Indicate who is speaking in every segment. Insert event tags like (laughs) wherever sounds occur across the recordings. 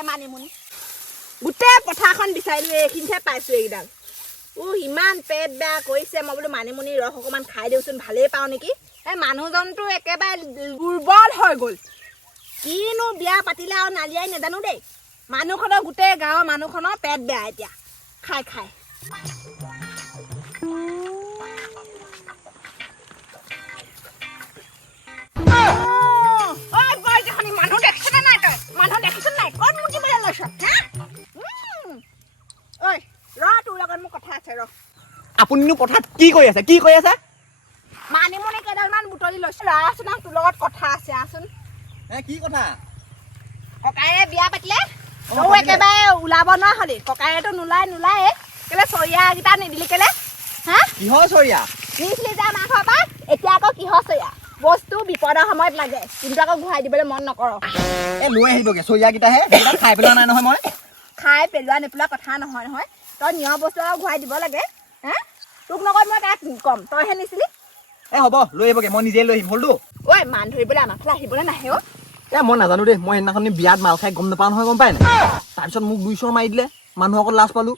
Speaker 1: আহে মানিমুনি গোটেই পথাৰখন বিচাৰিলো এইখিনিতে পাইছো এইকেইডাল। ও ইমান পেট বেয়া কৰিছে মই বোলো মানিমুনি ৰস অকণমান খাই দিওঁচোন ভালেই পাওঁ নেকি? এই মানুহজনটো একেবাৰে দুৰ্বল হৈ গ'ল। কিনো বিয়া পাতিলে আৰু নালিয়াই নাজানো দেই। মানুহখনৰ গোটেই গাঁৱৰ মানুহখনৰ পেট বেয়া এতিয়া। খাই খাই।
Speaker 2: আপুনিনো পথাৰত কি কৰি আছে? কি কৰি আছে?
Speaker 1: মানিমুনি কেইডালমান বুটলি লৈছো। আচোন আহ, তোৰ লগত কথা আছে আচোন
Speaker 2: কি কথা?
Speaker 1: ককায়ে বিয়া পাতিলে। তয়ো। একেবাৰে ওলাব নোৱাৰ হলি ককায়েতো নোলাই নোলায়ে। কেলে চৰিয়াকেইটা নিদিলি কেলে? হা?
Speaker 2: কিহৰ চৰিয়া?
Speaker 1: নিছিলি যে আমাৰ ঘৰৰ পৰা। এতিয়া আকৌ কিহৰ চৰিয়া? বস্তু বিপদৰ সময়ত লাগে। কিন্তু আকৌ ঘূৰাই দিবলৈ মন নকৰ।
Speaker 2: এ লৈ আহিবগে। চৰিয়াকেইটাহে খাই পেলোৱা নাই নহয় মই।
Speaker 1: খাই পেলোৱা নেপেলোৱা কথা নহয় নহয়। তই নিয়ৰ বস্তু আৰু ঘূৰাই দিব লাগে। হা? তোক নকয় মই তাক ক'ম। তইহে নিছিলি?
Speaker 2: এ হ'ব লৈ আহিবগে মই নিজে লৈ আহিম হ'লতো
Speaker 1: ঐ মান ধৰিবলৈ আমাৰ ফালে আহিবলৈ নাহে অ'
Speaker 2: এ মই নাজানো দেই মই সেইদিনাখন বিয়াত মাল খাই গম নাপাওঁ নহয় গম পাই নাই তাৰপিছত মোক দুই চৰ মাৰি দিলে মানুহৰ আগত লাজ পালো।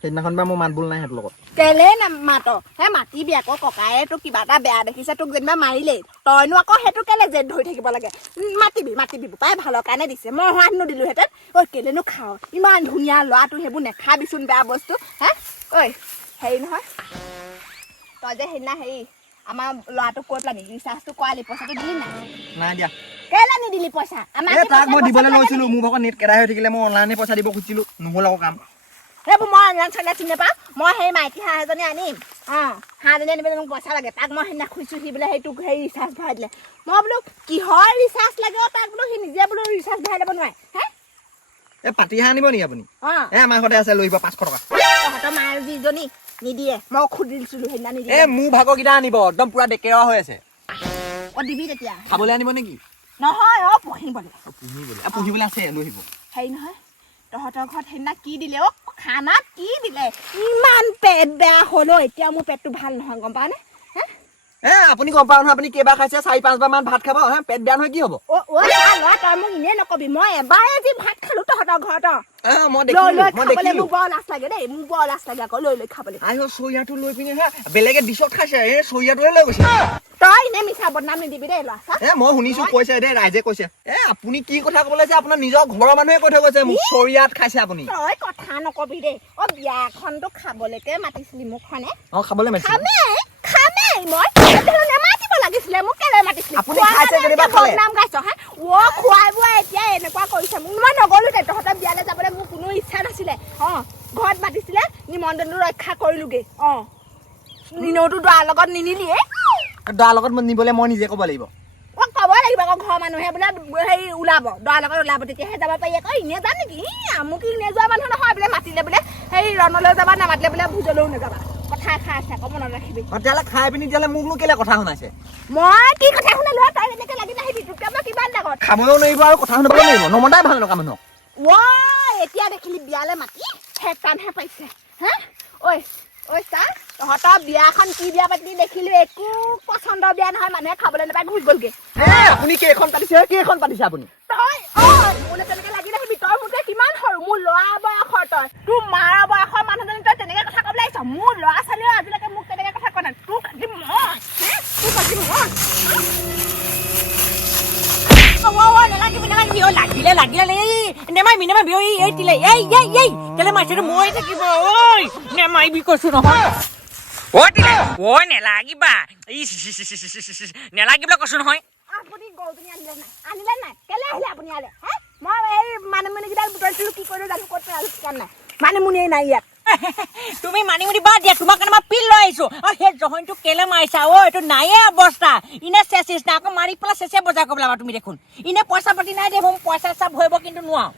Speaker 2: সেইদিনাখন পৰা মোৰ মাত বোল নাই সিহঁতৰ লগত।
Speaker 1: কেলে নামাত হে মাতিবি আকৌ ককায়ে তোক কিবা এটা বেয়া দেখিছে তোক যেনিবা মাৰিলেই। তইনো আকৌ সেইটো কেলে জেদ ধৰি থাকিব লাগে? মাতিবি মাতিবি বোপাই ভালৰ কাৰণে দিছে। মই হোৱাত নিদিলোহেঁতেন ঐ কেলেনো খাৱ? ইমান ধুনীয়া ল'ৰাটো সেইবোৰ নেখাবিচোন বেয়া বস্তু হে? ঐ হেৰি নহয়। তই যে সেইদিনা হেৰি আমাৰ ল'ৰাটোক কৈ পেলানি ৰিচাৰ্জটো কৰালি পইচাটো দিলি নাই?
Speaker 2: নাই দিয়া।
Speaker 1: কেলে নিদিলি পইচা? কি
Speaker 2: তাক মই দিবলৈ লৈছিলো? মোৰ ভাগত নেট কেদাই হৈ থাকিলে মই অনলাইনে পইচা দিব খুজিছিলো নহ'ল আকৌ কাম।
Speaker 1: সেইবোৰ মই অনলাইন চলাই চিনি নাপাওঁ। মই সেই মাইকী হাঁহ এজনী আনিম। অঁ হাঁহজনী আনিবলৈ মোক পইচা লাগে। তাক মই সেইদিনা খুজিছোঁ সি বোলে সেইটোক সেই ৰিচাৰ্জ ভৰাই দিলে। মই বোলো কিহৰ ৰিচাৰ্জ লাগে তাক বোলো সি নিজে বোলো ৰিচাৰ্জ ভৰাই ল'ব নোৱাৰে। হে?
Speaker 2: এ পাতিহাঁহ আনিব নেকি আপুনি?
Speaker 1: অঁ।
Speaker 2: এ আমাৰ ঘৰতে আছে লৈ আহিব পাঁচশ টকা।
Speaker 1: তহঁতৰ মায়ে যিজনী নিদিয়ে। মই সুধিছিলোঁ সেইদিনা
Speaker 2: এ
Speaker 1: নিদিয়ে
Speaker 2: মোৰ ভাগৰকেইটা আনিব একদম পুৰা ডেকেৰা হৈ আছে।
Speaker 1: অঁ দিবি তেতিয়া।
Speaker 2: খাবলৈ আনিব নেকি?
Speaker 1: নহয় অঁ পুহিবলৈ
Speaker 2: পুহিবলৈ পুহিবলৈ আছে লৈ আহিব।
Speaker 1: হেৰি নহয় তহঁতৰ ঘৰত সেইদিনা কি দিলে? অ' খানাত কি দিলে? ইমান পেট বেয়া হ'ল অ' এতিয়া মোৰ পেটটো ভাল নহয় গম পাৱনে হে
Speaker 2: আপুনি গম পাওঁ নহয় আপুনি কেইবাৰ খাইছে চাৰি পাঁচবাৰ মান ভাত খাব হে পেট বেয়া নহয় কি হ'ব?
Speaker 1: ল'ৰা তই মোক এনেই নকবি মই এবাৰে যি ভাত খালো তহঁতৰ ঘৰত
Speaker 2: বেলেগে খাইছে এই লৈ গৈছে।
Speaker 1: তই মিছা বদনাম নিদিবি দেই ল'ৰা
Speaker 2: এ মই শুনিছো কৈছে দেই ৰাইজে কৈছে। এ আপুনি কি কথা ক'বলৈ আছে আপোনাৰ নিজৰ ঘৰৰ মানুহে কৈ থৈ গৈছে মোক চৰিয়াত খাইছে আপুনি।
Speaker 1: তই কথা নকবি দেই অ বিয়া এখনতো খাবলৈকে মাতিছিলি মোক হয়নে?
Speaker 2: অ খাবলৈ মাতিছে
Speaker 1: খামেই খামেই মই তেতিয়াহ'লে নেমাতিব লাগিছিলে মোক কেলে মাতিছিলি?
Speaker 2: আপুনি
Speaker 1: খোৱাৰ
Speaker 2: খাইছে
Speaker 1: কাৰণে
Speaker 2: যেনিবা
Speaker 1: এতিয়া
Speaker 2: খালে।
Speaker 1: বদনাম গাইছ হা? অ খুৱাই বোৱাই এতিয়া এনেকুৱা কৰিছে। মোক মই নগ'লো দে তহঁতৰ বিয়ালৈ যাবলৈ মোৰ কোনো ইচ্ছা নাছিলে। অ ঘৰত মাতিছিলে নিমন্ত্ৰণটো ৰক্ষা কৰিলোগে। অ নিনৌতো দৰাৰ লগত নিনিলিয়ে।
Speaker 2: দৰাৰ লগত মই নিবলৈ মই নিজে ক'ব লাগিব।
Speaker 1: অ ক'ব লাগিব আকৌ ঘৰৰ মানুহে বোলে হেৰি ওলাব। দৰাৰ লগত ওলাব তেতিয়াহে যাব পাৰি। আকৌ এনেই যাম নেকি? আমুক এনেই যোৱা মানুহ নহয় বোলে মাতিলে বোলে হেৰি ৰণলৈ যাবা নামাতিলে বোলে ভোজলৈও নাযাবা। কথা খাই আছে আকৌ মনত ৰাখিবি।
Speaker 2: তেতিয়াহ'লে খাই পিনি তেতিয়াহ'লে মোকনো কেলে কথা শুনাইছে?
Speaker 1: মই কি কথা শুনে লোৱা তই এনেকে লাগি নাহিবি তোতকে মই কিমান ডাঙৰ?
Speaker 2: খাবলৈও নোৱাৰিব আৰু কথা শুনিবলৈও নোৱাৰিব। নমতাই ভালো নকা মানুহক
Speaker 1: এতিয়া দেখিলি বিয়ালে মাতি? হেতানহে পাইছে। হা? ঐ ঐ চা তহঁতৰ বিয়াখন কি বিয়া পাতি দেখিলো একো পচন্দৰ বিয়া নহয় মানুহে খাবলৈ নাপায় ঘূৰি গ'লগে।
Speaker 2: আপুনি কেইখন পাতিছে কেইখন পাতিছে আপুনি?
Speaker 1: তই ঐ মোলৈ তেনেকে লাগি নাহিবি তই মোতকে কিমান সৰু মোৰ ল'ৰা বয়সৰ তই তোৰ মাৰ বয়সৰ
Speaker 3: লাগিলে এই নেমাইবি নেমাইবি ওই এই তিলে এই এই এই কেলে মাছের মই থাকিব ওই নেমাইবি কৈছো নহয়। অ তিলে অ নেলাগিবা। ই নেলাগিবলৈ কৈছো নহয়।
Speaker 1: আপুনি গৰুজনী আনিলে নাই? আনিলে নাই? কেলে আহিলে আপুনি ইয়ালে? হে? মই এই মানিমুনিকেইডাল বুটলিছিলোঁ কি কৰিলোঁ জানো ক'ত পেলালোঁ ঠিকান নাই। মানিমুনিয়ে নাই ইয়াত। (laughs)
Speaker 3: তুমি মানিমুনি বাদ দিয়া তোমাৰ কাৰণে মই পিল লৈ আহিছো। আৰু সেই জহনটো কেলে মাৰিছা? অ, এইটো নায়ে অৱস্থা। ইনে চেচিছ না আকৌ মাৰি পেলাই চেচে বজাৰ কৰিব লাগা তুমি দেখোন। ইনে পইচা পাতি নাই দে পইচা চা ভৰিব কিন্তু নোৱাৰো।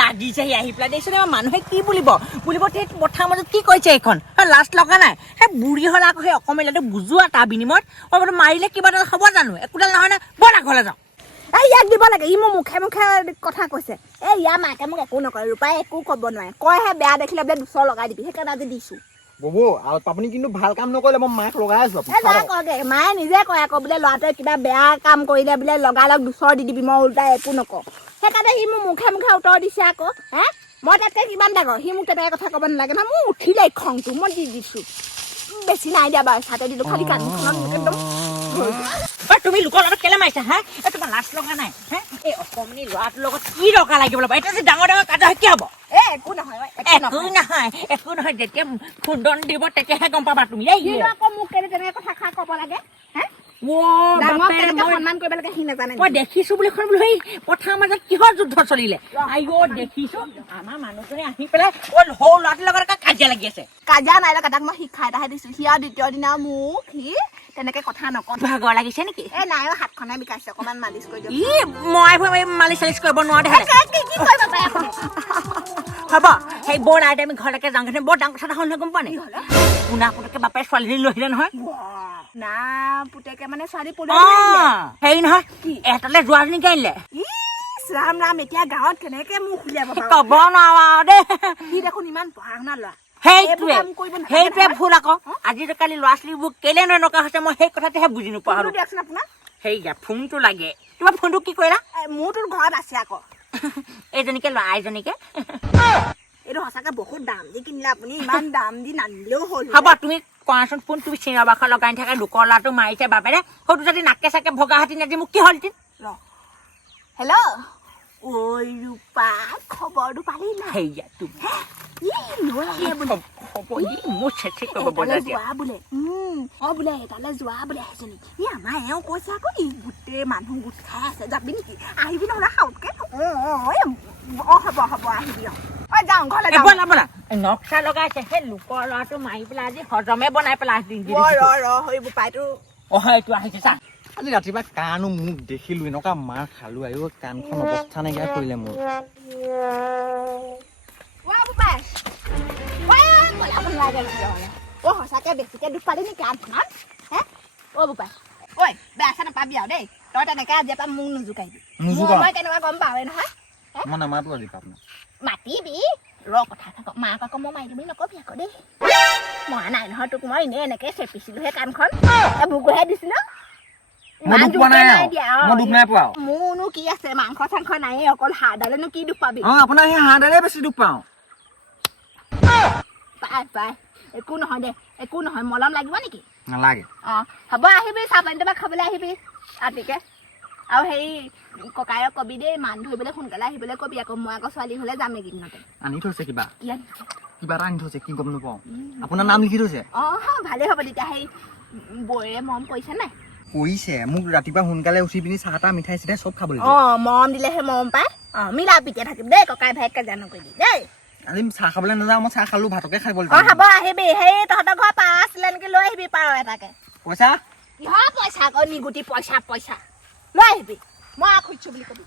Speaker 3: লাগিছেহি আহি পেলাই। দেখিছো মানুহে কি বুলিব? বুলিব সেই পথাৰ মাজত কি কৰিছে এইখন? লাজ লগা নাই। সেই বুঢ়ী হ'লে আকৌ সেই অকমিলাটো বুজোৱা তাৰ বিনিময়ত। বোলো মাৰিলে কিবা এটা হ'ব জানো? একোডাল নহয় নে ব'লা ঘৰলৈ যাওঁ।
Speaker 1: এই ইয়াক দিব লাগে ই মোৰ মুখে মুখে কথা কৈছে। এই ইয়াৰ মাকে মোক একো নকৰে ৰূপাই একো ক'ব নোৱাৰে। কয়হে বেয়া দেখিলে বোলে দুচৰ লগাই দিবি সেইকাৰণে আজি দিছোঁ।
Speaker 2: ববু আৰু আপুনি কিন্তু ভালো কাম নকৰিলে মই মাক লগাই আছো
Speaker 1: মায়ে নিজে কয় আকৌ বোলে ল'ৰাটোৱে কিবা বেয়া কাম কৰিলে বোলে লগালগ দুচৰ দি দিবি মই ওলটাই একো নকওঁ। সেইকাৰণে সি মোৰ মুখে মুখে উত্তৰ দিছে আকৌ হে? মই তাতকৈ কিমান ডাঙৰ সি মোক তেনেকৈ কথা ক'ব নালাগে নহয় মোৰ উঠিলে খংটো মই দি দিছোঁ। বেছি নাই দিয়া বাৰু চাতে দিলোঁ খালি কাণখনত একদম
Speaker 3: তুমি লোকৰ লগত কেলে মাৰিছা হা? এ তোমাৰ লাজ লগা নাই হা? এই অকমানি ল'ৰাটোৰ লগত কি দৰকাৰ লাগিব লাগিব এতিয়া যে ডাঙৰ ডাঙৰ কাজ কি হ'ব?
Speaker 1: এ একো নহয় একো নহয়।
Speaker 3: নহয় একো নহয় যেতিয়া খুন্দন দিব তেতিয়াহে গম পাবা তুমি।
Speaker 1: সিনো আকৌ মোক কেলে তেনেকৈ কথা খাই ক'ব লাগে হে?
Speaker 3: মই-
Speaker 1: লাগে
Speaker 3: দেখিছো বুলি শুন বোলো সেই পথাৰ মাজত কিহৰ যুদ্ধ চলিলে? আইঅ দেখিছো আমাৰ মানুহজনে আহি পেলাই অ সৰু ল'ৰাটোৰ লগত একে কাজিয়া লাগি আছে।
Speaker 1: কাজিয়া নাই লগা তাক মই শিক্ষা এটাহে দিছোঁ। সি আৰু দ্বিতীয় দিনা মোক সি তেনেকৈ কথা নকওঁ
Speaker 3: ভাগৰ লাগিছে নেকি?
Speaker 1: এ নাই হাতখনে বিষাইছে অকণমান মালিচ কৰি দিয়ক।
Speaker 3: ই মই মালিচ চালিচ কৰিব নোৱাৰো
Speaker 1: কি কি
Speaker 3: হ'ব সেই বৰ আইতে আমি ঘৰলৈকে যাওঁ কিন্তু বৰ ডাঙৰ কথা এটা হ'ল নহয় গম পোৱা নাই পোনা পুতকে বাপে ছোৱালীজনী লৈ আহিলে নহয়।
Speaker 1: না পুতেকে মানে ছোৱালী পদূলি
Speaker 3: হেৰি নহয়
Speaker 1: কি?
Speaker 3: এটালে যোৱাজনীকে আনিলে।
Speaker 1: ৰাম ৰাম এতিয়া গাঁৱত কেনেকে মোক উলিয়াব
Speaker 3: ক'ব নোৱাৰো দেই।
Speaker 1: সি দেখোন ইমান পঢ়া শুনা ল'ৰা।
Speaker 3: সেইটোৱে
Speaker 1: এইবোৰ কাম কৰিব নালাগে
Speaker 3: সেইটোৱে ভুল আকৌ। আজিকালি ল'ৰা ছোৱালীবোৰ কেলে এনেকুৱা হৈছে মই সেই কথাটোহে বুজি নোপোৱা হ'লো।
Speaker 1: দিয়কচোন আপোনাক।
Speaker 3: সেইয়া ফোনটো লাগে। তোমাৰ ফোনটো কি কৰিলা?
Speaker 1: মোৰতো ঘৰত আছে আকৌ। (laughs)
Speaker 3: এইজনীকে ল'ৰা (laughs)
Speaker 1: এইটো সঁচাকে বহুত দাম দি কিনিলে আপুনি ইমান দাম দি নানিলেও হ'ল।
Speaker 3: হ'ব তুমি কোৱাচোন ফোন তুমি চিঞৰ বাখৰ লগাই থাকে লোকৰ ল'ৰাটো মাৰিছে বাপেৰে। সৌটো যদি নাকে চাকে ভগা হাতী আজি মোক কি হ'ল তিন
Speaker 1: হেল্ল' খবৰটো পালি নাই
Speaker 3: তুমি
Speaker 1: বোলে বোলে বোলে বোলে ই আমাৰ এওঁ কৈছে আকৌ ই গোটেই মানুহ গোট খাই আছে যাবি নেকি আহিবি নহ'লে খাওঁতকে অ অ হ'ব হ'ব আহিবি অ যাওঁ ঘৰলৈ
Speaker 3: ব'লা ব'লা নক্সা লগাইছে সেই লোকৰ ল'ৰাটো মাৰি পেলাই আজি হজমে বনাই পেলাই
Speaker 1: ৰ ৰ হৈ বোপাইটো
Speaker 3: অ সেইটো আহিছে চা
Speaker 2: আজি ৰাতিপুৱা কাণো মোক দেখিলো এনেকুৱা মাৰ খালো আয়ো কাণখন অৱস্থা নাইকিয়া কৰিলে মোৰ।
Speaker 1: ৱা বোপাই। ৱা কলা ফোন লাগে তেতিয়াহ'লে অ সঁচাকে বেছিকে দুখ পালি নেকি আনখনত হে? অ বোপাই। ঐ বেয়া চেয়া নাপাবি আৰু দেই। তই তেনেকে আজিৰ পৰা মোক নোজোকাইবি।
Speaker 2: নোজোকাও।
Speaker 1: মোৰ মই কেনেকুৱা গম পাৱে নহয়?
Speaker 2: মই নামাতো আজি আপোনাক
Speaker 1: মাতিবি। ৰ কথা মাক আকৌ মই মাৰি দিবি নকবি আকৌ দেই। মৰা নাই নহয় তোক মই এনেই এনেকে চেপিছিলোহে কাণখন। ভোকোহে দিছিলো।
Speaker 2: মই
Speaker 1: ইমান
Speaker 2: দুখ পোৱা নাই
Speaker 1: জোৰকে
Speaker 2: আৰু।
Speaker 1: দিয়া, অ।
Speaker 2: মই দুখ নাই পোৱা আৰু।
Speaker 1: মোৰনো কি আছে? মাংস চাংস নাইয়ে অকল হাড়ডালেনো কি দুখ পাবি?
Speaker 2: অ আপোনাৰ সেই হাঁহডালে বেছি দুখ পাওঁ।
Speaker 1: পাই পাই। একো নহয় দে একো নহয়। মলম লাগিব নেকি?
Speaker 2: নালাগে।
Speaker 1: অ হ'ব আহিবি। চাহ পানী তাৰপৰা খাবলৈ আহিবি ৰাতিকে। আৰু হেৰি ককায়ক কবি দেই মান ধৰিবলৈ সোনকালে আহিবলৈ কবি। আকৌ মই আকৌ ছোৱালী হ'লে যাম এইকেইদিনতে
Speaker 2: আনি থৈছে কিবা।
Speaker 1: কি আনিছ?
Speaker 2: কিবা এটা আনি থৈছে কি গম নাপাওঁ। আপোনাৰ নাম লিখি থৈছে?
Speaker 1: অ ভালেই হ'ব তেতিয়া। সেই বৌৰে মৰম কৰিছে নাই?
Speaker 2: কৰিছে। মোক ৰাতিপুৱা সোনকালে উঠি পিনি চাহ তাহ মিঠাই চিঠাই চব খাবলৈ
Speaker 1: অ মৰম দিলেহে মৰম পায়। অ মিলা পিতে থাকিম দেই ককাই ভাইক কাজিয়া নকৰিবি দেই।
Speaker 2: আজি চাহ খাবলৈ নাযাওঁ মই চাহ খালো ভাতকে খাবলৈ
Speaker 1: অ
Speaker 2: যাওঁ।
Speaker 1: হ'ব আহিবি। সেই তহঁতৰ ঘৰ পাৰ আছিলে নেকি লৈ আহিবি পাৰ এটাকে।
Speaker 2: পইচা?
Speaker 1: কিহৰ পইচা আকৌ নিগুটি পইচা পইচা। লৈ আহিবি। মই খুজিছো বুলি কবি।